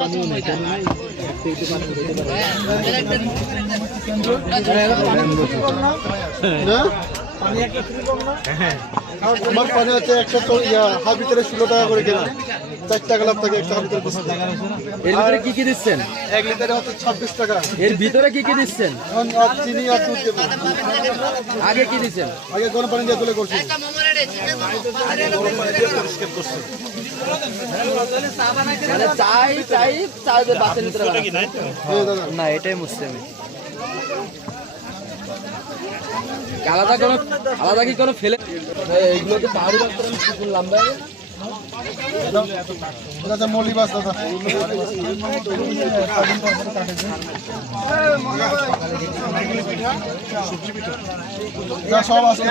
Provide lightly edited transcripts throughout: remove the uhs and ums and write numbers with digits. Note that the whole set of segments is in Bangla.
আমার পানি হচ্ছে 100 ভিতরে 16 টাকা করে কেনা, 4 টাকা লাভ থাকে একটা ভিতরে। এর ভিতরে কি কি দিচ্ছেন? 1 লিটারে হচ্ছে 26 টাকা। এর ভিতরে কি কি দিচ্ছেন? চিনি আর দুধ দেবো। আগে কি দিচ্ছেন? আগে গরম পানি দিয়ে তুলে করছি। মানে চাই বাসের ভিতরে না, এটাই মুসলিম। আলাদা কি কোনো ফেলে এইগুলোকে পাহাড়ি বাস করে শুনলাম ভাই। মলি বাস দাদা সব আছে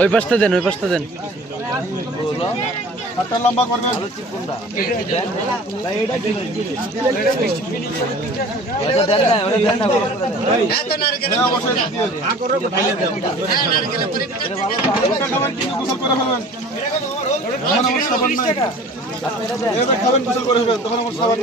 ওই পাশটা দেন, ওই পাশটা দেন। লম্বা করবেন। খাবেন গোসল করে তখন আমার সাবান